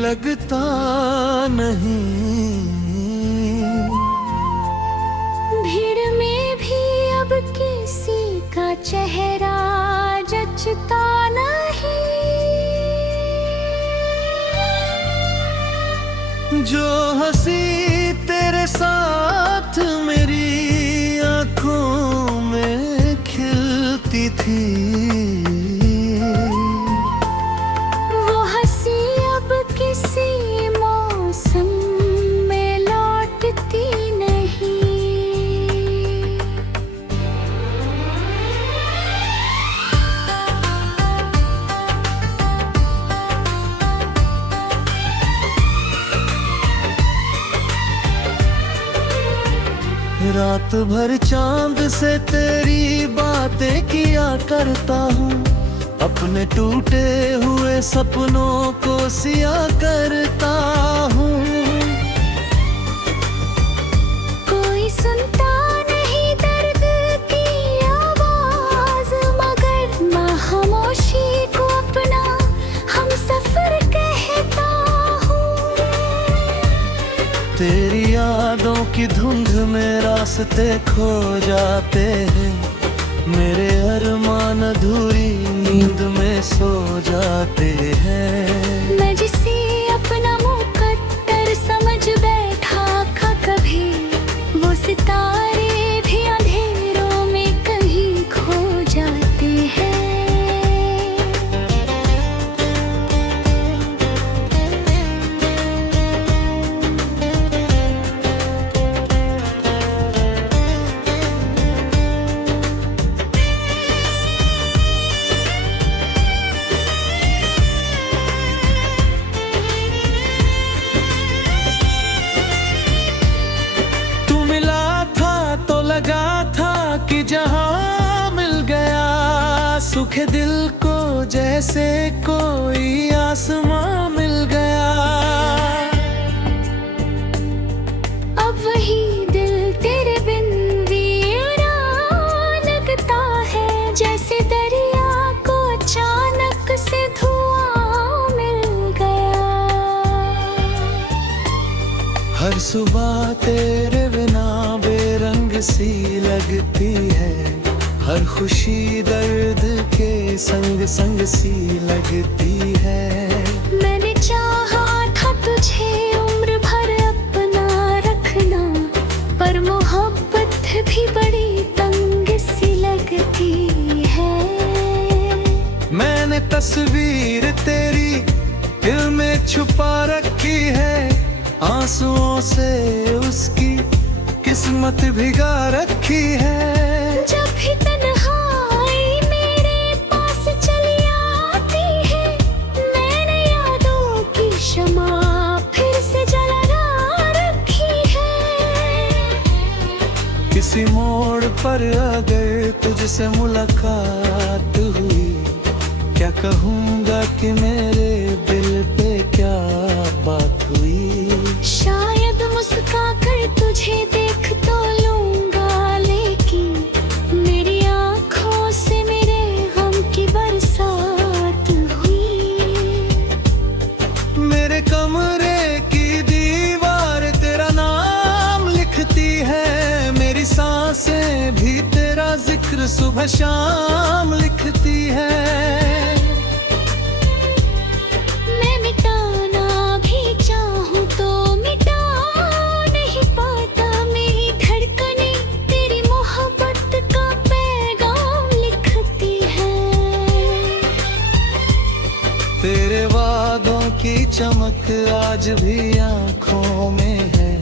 लगता नहीं। भीड़ में भी अब किसी का चेहरा जचता नहीं। जो हंसी तेरे साथ मेरी आंखों में खिलती थी, वो हंसी अब किसी मौसम में लौटती नहीं। रात भर चांद से तेरी बातें किया करता हूँ, अपने टूटे हुए सपनों को सिया करता हूँ। कोई सुनता नहीं दर्द की आवाज, मगर मैं खामोशी को अपना हम सफर कहता हूँ। तेरी यादों की धुंध में रास्ते खो जाते हैं, मेरे अरमान अधूरी नींद में सो जाते हैं। मैं जिसे अपना मुकद्दर समझ बैठा था कभी, वो सितारे भी अंधेरों में कहीं खो जाते हैं। लगा था कि जहां मिल गया सुख दिल को, जैसे कोई आसमां मिल गया। अब वही दिल तेरे बिन वीरान लगता है, जैसे दरिया को अचानक से धुआं मिल गया। हर सुबह तेरे बिना बेरंग सी लगती है, हर खुशी दर्द के संग संग सी लगती है। मैंने चाहा था तुझे उम्र भर अपना रखना, पर मोहब्बत भी बड़ी तंग सी लगती है। मैंने तस्वीर तेरी दिल में छुपा रखी है, आंसुओं से उसकी किस्मत भिगा रखी है। जब भी तन्हाई मेरे पास चली आती है, मैंने यादों की शमा फिर से जला रखी है। किसी मोड़ पर अगर तुझसे मुलाकात हुई, क्या कहूँगा कि मेरे दिल पे क्या बात हुई। शायद मुस्का कर तुझे देख तो लूंगा, लेकिन मेरी आंखों से मेरे गम की बरसात हुई। मेरे कमरे की दीवार तेरा नाम लिखती है, मेरी सांसें भी तेरा जिक्र सुबह शाम लिखती है। तेरे वादों की चमक आज भी आंखों में है,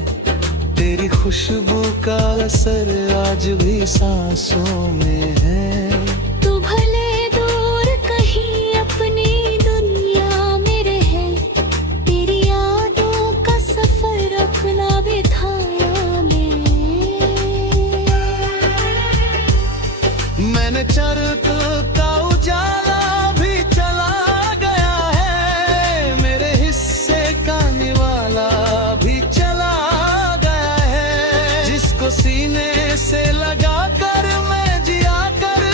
तेरी खुशबू का असर आज भी सांसों में है। तू भले दूर कहीं अपनी दुनिया में रहे, तेरी यादों का सफर अपना बिठाया मैंने चरत का उजाला भी चला गया है, मेरे हिस्से का निवाला भी चला गया है। जिसको सीने से लगा कर मैं जिया कर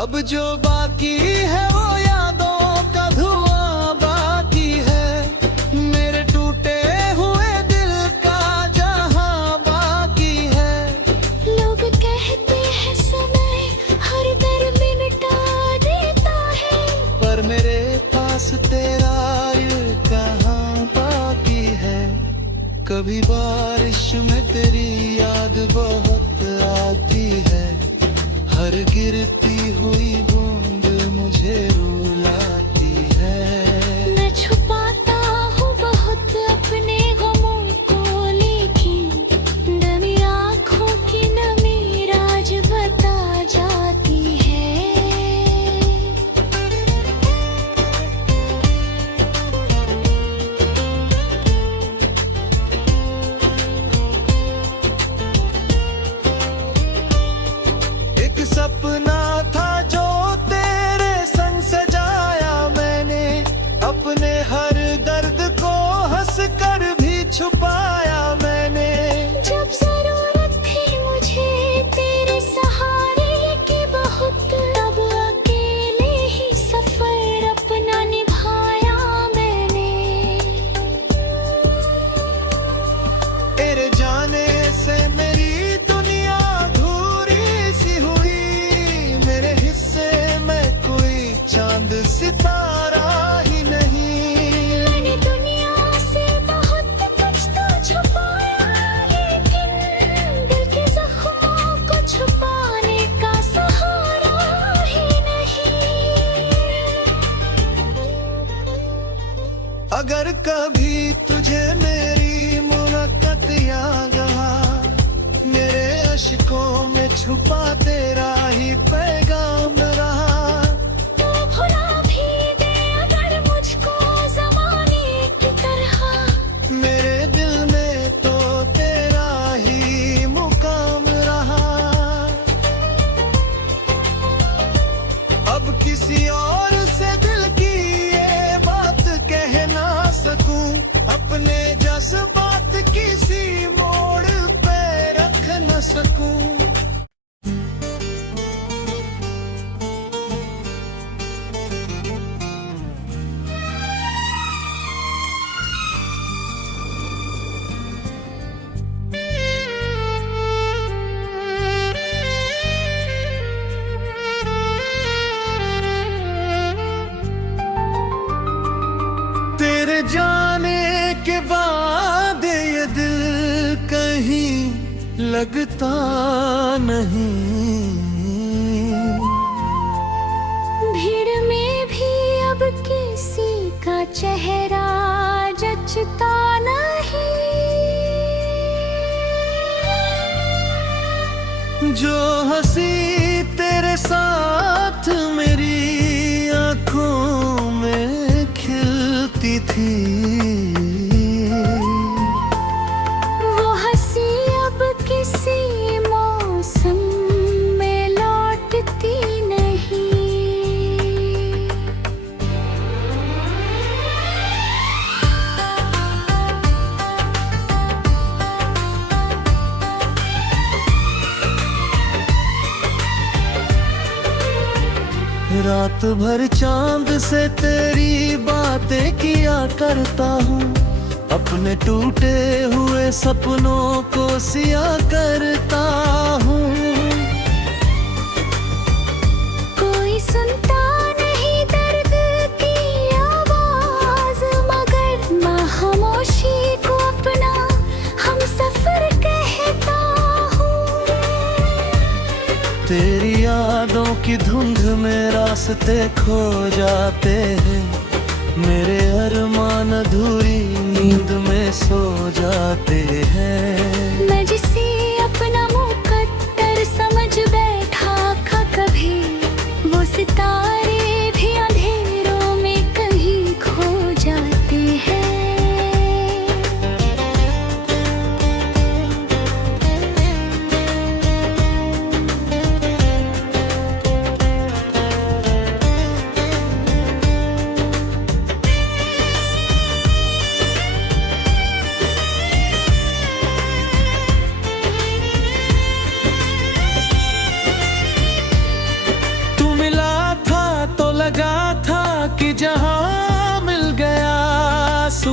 अब जो बाकी है वो यादों का धुआं बाकी है, मेरे टूटे हुए दिल का जहां बाकी है। लोग कहते हैं समय हर दर्द मिटा देता है, पर मेरे पास तेरा ये कहाँ बाकी है। कभी बारिश में तेरी याद बहुत आती है, हर गिरती हुई बूंद मुझे रुलाती है। मैं छुपाता हूँ बहुत अपने गमों को, लेकिन नमी आँखों की नमी राज बता जाती है। एक सपना था जो तेरे संग सजाया मैंने, अपने हर दर्द को हंस कर भी छुपाया मैंने। जब जरूरत थी मुझे तेरे सहारे की बहुत, तब अकेले ही सफर अपना निभाया मैंने। तेरे जाने से मेरी दुनिया अधूरी सी हुई, मेरे हिस्से में कोई चांद सितारा ही नहीं। मैंने दुनिया से बहुत कुछ तो छुपाया, लेकिन दिल के जख्मों को छुपाने का सहारा ही नहीं। अगर कभी तुझे मेरी मुलाकात याद आ, मेरे अश्कों में छुपा तेरा ही पैगाम रहा। तो भुला भी दे अगर मुझको ज़माने की तरह, मेरे दिल में तो तेरा ही मुकाम रहा। अब किसी और से दिल की ये बात कह ना सकूं, अपने जज्बात किसी मोड़ पे रख न सकूं। तेरे जाने के बाद ये दिल कहीं लगता नहीं। भीड़ में भी अब किसी का चेहरा जचता नहीं। जो हंसी तेरे साथ मेरी आंखों में खिलती थी, वो हंसी अब किसी मौसम में लौटती नहीं। रात भर चांद से तेरी बातें किया करता हूँ, अपने टूटे हुए सपनों को सिया करता हूँ। कोई सुनता नहीं दर्द की आवाज, मगर मैं खामोशी को अपना हम सफर कहता हूँ। तेरी यादों की धुंध में रास्ते खो जाते हैं, मेरे अरमान अधूरी नींद में सो जाते हैं। मैं जिसे अपना मुकद्दर समझ बैठा था कभी, वो सितारे भी अंधेरों में कहीं खो जाते हैं।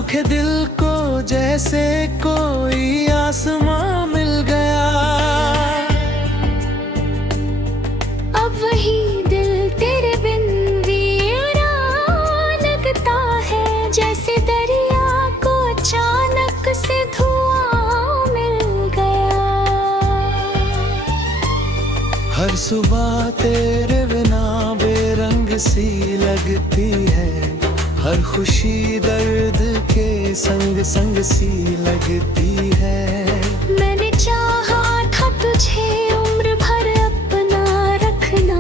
सूखे दिल को जैसे कोई आसमां मिल गया। अब वही दिल तेरे बिन वीरान लगता है, जैसे दरिया को अचानक से धुआं मिल गया। हर सुबह तेरे बिना बेरंग सी लगती है, हर खुशी दर्द के संग संग सी लगती है। मैंने चाहा था तुझे उम्र भर अपना रखना,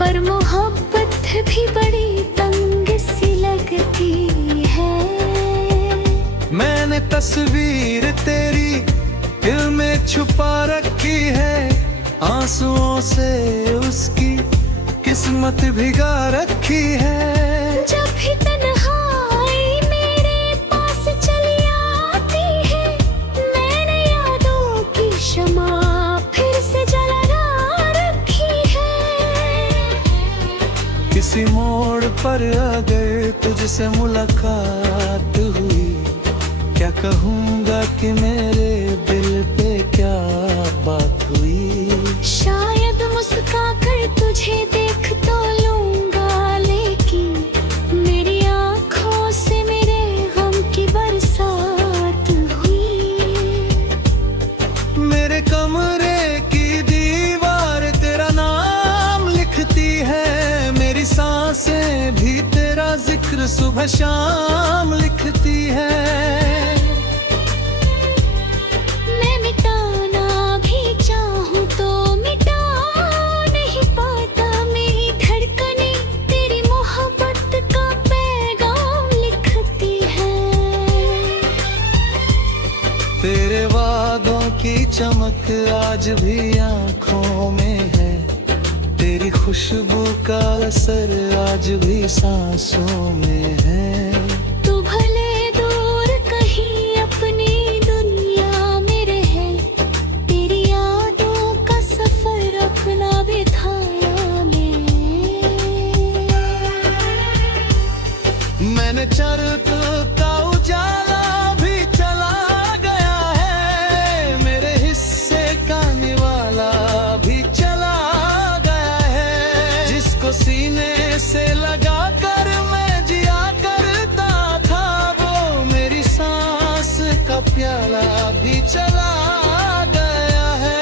पर मोहब्बत भी बड़ी तंग सी लगती है। मैंने तस्वीर तेरी दिल में छुपा रखी है, आंसुओं से उसकी किस्मत भिगा रखी है। जब भी तन्हाई मेरे पास चली आती है, मैंने यादों की शमा फिर से जला रखी है। किसी मोड़ पर अगर तुझसे मुलाकात हुई, क्या कहूँगा कि मेरे दिल पे क्या बात हुई। शायद मुस्कुरा कर तुझे देख तो लूंगा, लेकिन मेरी आंखों से मेरे गम की बरसात हुई। मेरे कमरे की दीवार तेरा नाम लिखती है, मेरी सांसें भी तेरा जिक्र सुबह शाम लिखती है। मैं मिटाना भी चाहूं तो मिटा नहीं पाता, मेरी धड़कनें तेरी मोहब्बत का पैगाम लिखती है। तेरे वादों की चमक आज भी आँखों में है, तेरी खुशबू का असर आज भी सांसों में है। तू भले दूर कहीं अपनी दुनिया में रहे, तेरी यादों का सफर अपना बिठाया मैंने चरत का उजाला भी चला गया है, मेरे हिस्से का निवाला भी चला गया है। जिसको सीने से लगा कर मैं जिया करता था, वो मेरी सांस का प्याला भी चला गया है।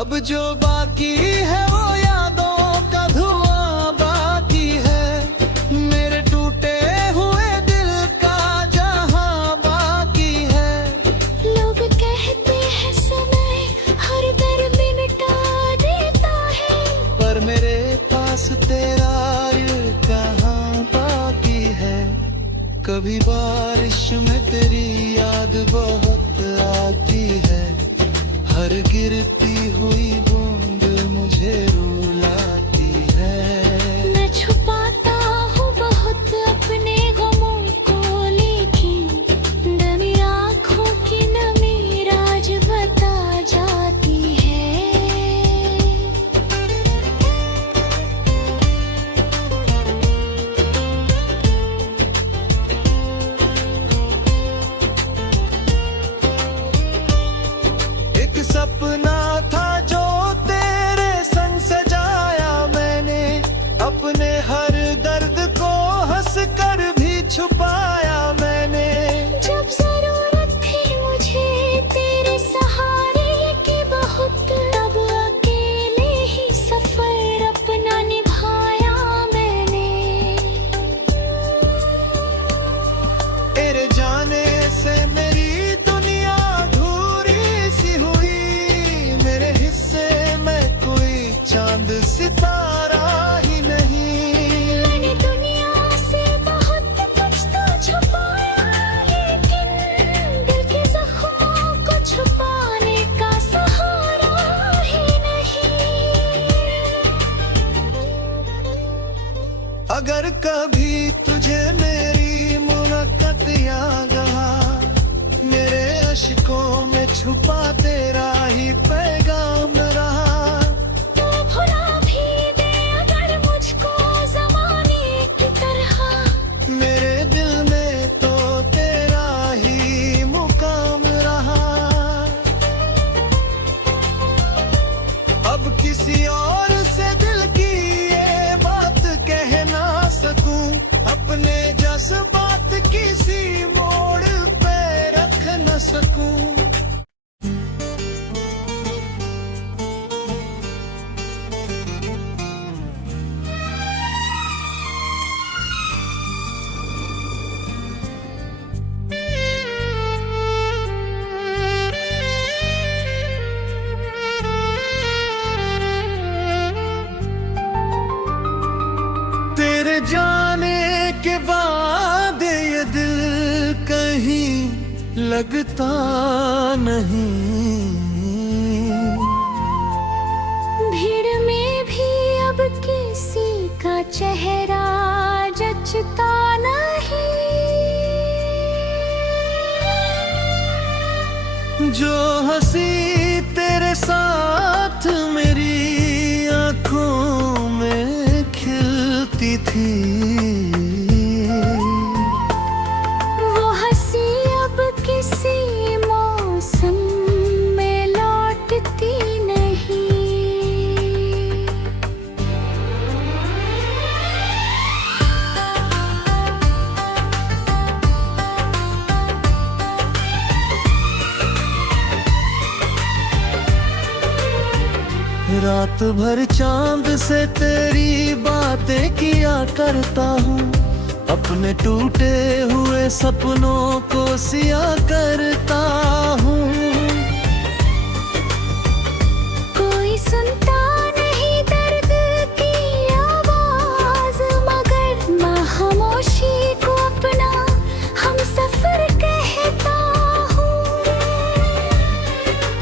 अब जो बाकी है वो यादों का धुआं बाकी है, मेरे टूटे हुए दिल का जहां बाकी है। लोग कहते हैं समय हर दर्द मिटा देता है, पर मेरे पास तेरा ये कहाँ बाकी है। कभी बारिश में तेरी याद बहुत आती है, हर गिरती हुई बूंद मुझे रुलाती है। मैं छुपाता हूँ बहुत अपने गमों को, लेकिन नमी आँखों की नमी राज बता जाती है। एक सपना था जो तेरे संग सजाया मैंने, अपने हर दर्द को हंस कर भी छुपाया मैंने। जब जरूरत थी मुझे तेरे सहारे की बहुत, तब अकेले ही सफर अपना निभाया मैंने। तेरे जाने से मेरी दुनिया अधूरी सी हुई, मेरे हिस्से में कोई चांद सितारा ही नहीं। मैंने दुनिया से बहुत कुछ तो छुपाया, लेकिन दिल के जख्मों को छुपाने का सहारा ही नहीं। अगर कभी तुझे मेरी मुलाकात याद आ, मेरे अश्कों में छुपा तेरा ही पैगाम रहा। तो भुला भी दे अगर मुझको ज़माने लगता नहीं। भीड़ में भी अब किसी का चेहरा जचता नहीं। जो हंसी तेरे साथ मेरी आंखों में खिलती थी, वो हंसी अब किसी मौसम में लौटती नहीं। रात भर चांद से तेरी बातें किया करता हूँ, अपने टूटे हुए सपनों को सिया करता हूँ। कोई सुनता नहीं दर्द की आवाज, मगर मैं खामोशी को अपना हम सफर कहता हूँ।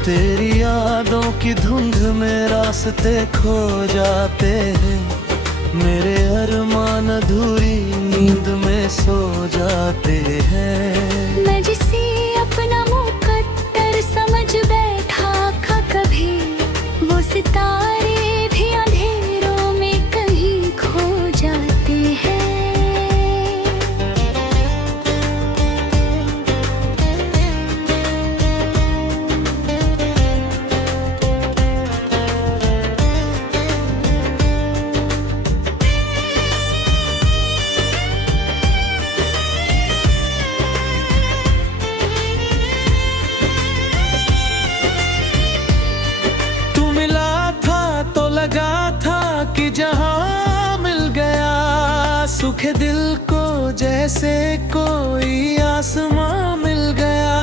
तेरी यादों की धुंध में रास्ते खो जाते हैं, मेरे अरमान अधूरी नींद में सो जाते हैं। मैं जिसे अपना मुकद्दर समझ बैठा था कभी, वो सितारे भी अंधेरों में कहीं खो जाते हैं। लगा था कि जहां मिल गया सुख दिल को, जैसे कोई आसमां मिल गया।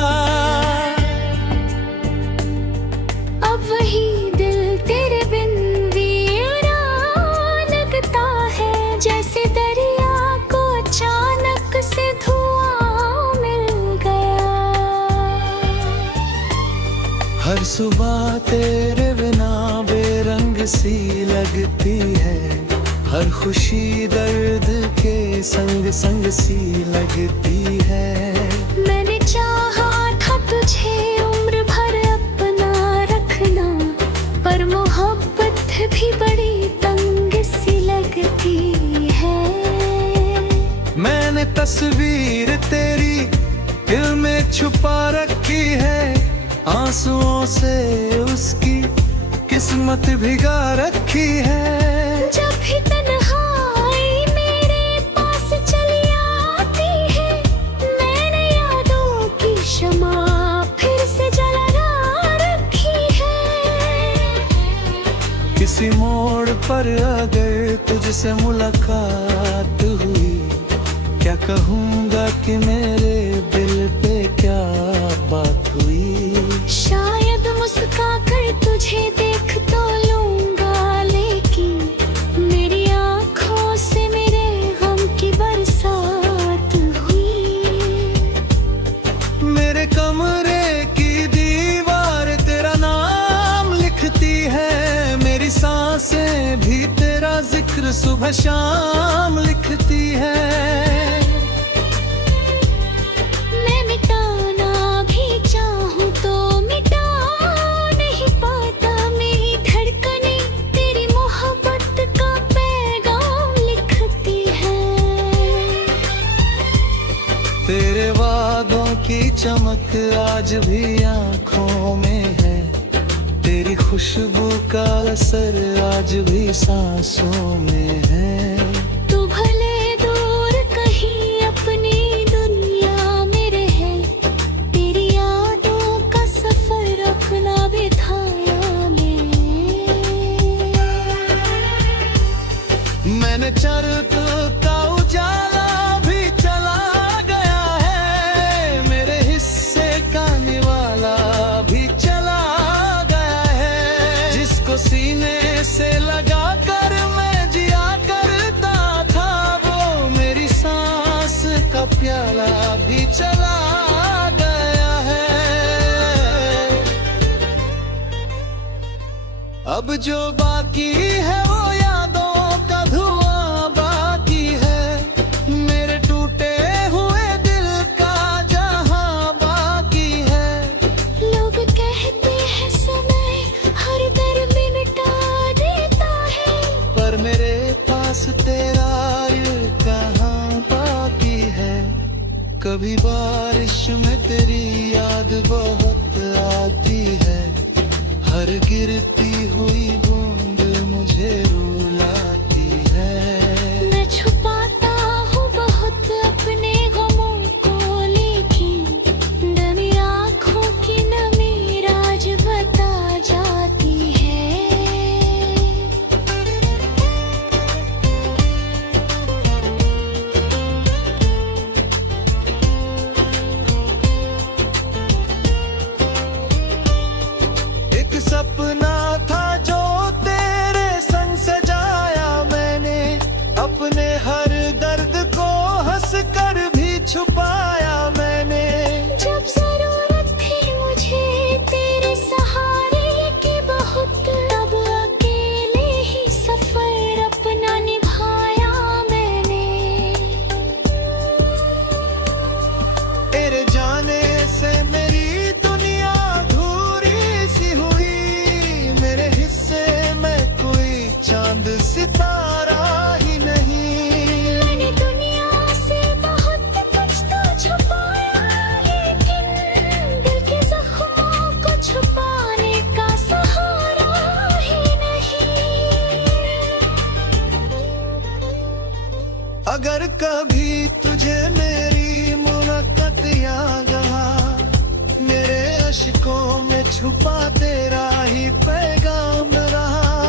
अब वही दिल तेरे बिन वीरान लगता है, जैसे दरिया को अचानक से धुआं मिल गया। हर सुबह तेरे बिना बेरंग सी लगती है, हर खुशी दर्द के संग संग सी लगती है। मैंने चाहा था तुझे उम्र भर अपना रखना, पर मोहब्बत भी बड़ी तंग सी लगती है। मैंने तस्वीर तेरी दिल में छुपा रखी है, आंसुओं से उसकी किस्मत भिगा रखी है। जब भी तन्हाई मेरे पास चली आती है, मैंने यादों की शमा फिर से जला रखी है। किसी मोड़ पर अगर तुझसे मुलाकात हुई, क्या कहूँगा कि मेरे दिल पे क्या बात हुई। शायद मुस्का कर तुझे देख तो लूंगा, लेकिन मेरी आंखों से मेरे गम की बरसात हुई। मेरे कमरे की दीवार तेरा नाम लिखती है, मेरी सांसें भी तेरा जिक्र सुबह शाम लिखती है। तेरे वादों की चमक आज भी आँखों में है, तेरी खुशबू का असर आज भी सांसों में है। तू भले दूर कहीं अपनी दुनिया में रहे, तेरी यादों का सफर अपना बिठाया मैंने चरख का उजाला भी चला गया है, मेरे हिस्से का निवाला भी चला गया है। जिसको सीने से लगा कर मैं जिया कर अब जो बाकी है वो यादों का धुआं बाकी है, मेरे टूटे हुए दिल का जहां बाकी है। लोग कहते हैं समय हर दर्द मिटा देता है, पर मेरे पास तेरा ये कहाँ बाकी है। कभी बारिश में तेरी याद बहुत आती है, हर गिरती हुई बूंद मुझे रुलाती है। मैं छुपाता हूँ बहुत अपने गमों को, लेकिन डमी आँखों की नमी राज बता जाती है। एक सपना था जो तेरे संग सजाया मैंने, अपने हर दर्द को हंस कर भी छुपाया मैंने। जब जरूरत थी मुझे तेरे सहारे की बहुत, तब अकेले ही सफर अपना निभाया मैंने। तेरे जाने से मेरी दुनिया अधूरी सी हुई, मेरे हिस्से में कोई चांद सितारा ही नहीं। मैंने दुनिया से बहुत कुछ तो छुपाया, लेकिन दिल के जख्मों को छुपाने का सहारा ही नहीं। अगर कभी तुझे मेरी मुलाकात याद आ, मेरे अश्कों में छुपा तेरा ही पैगाम रहा।